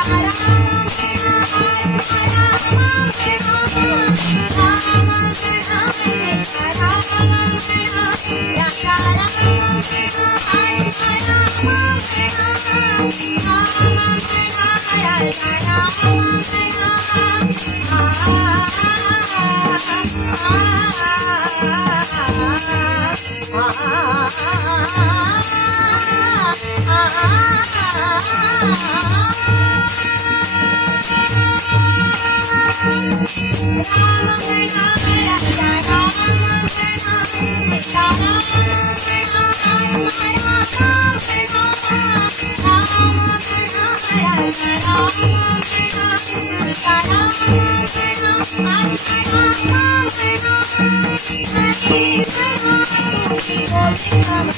Ah I'm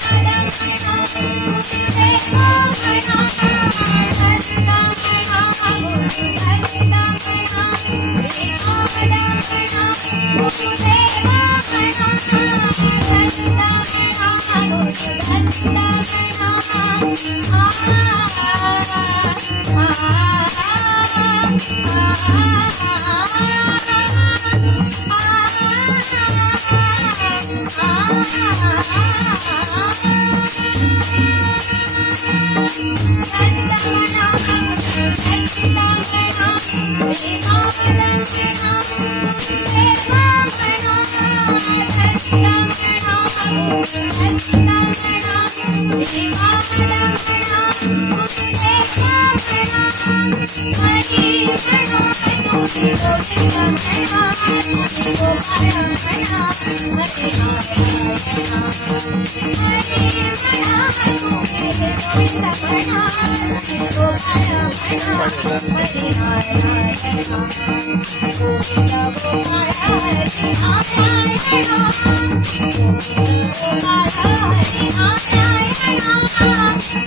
Stop.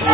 Oh,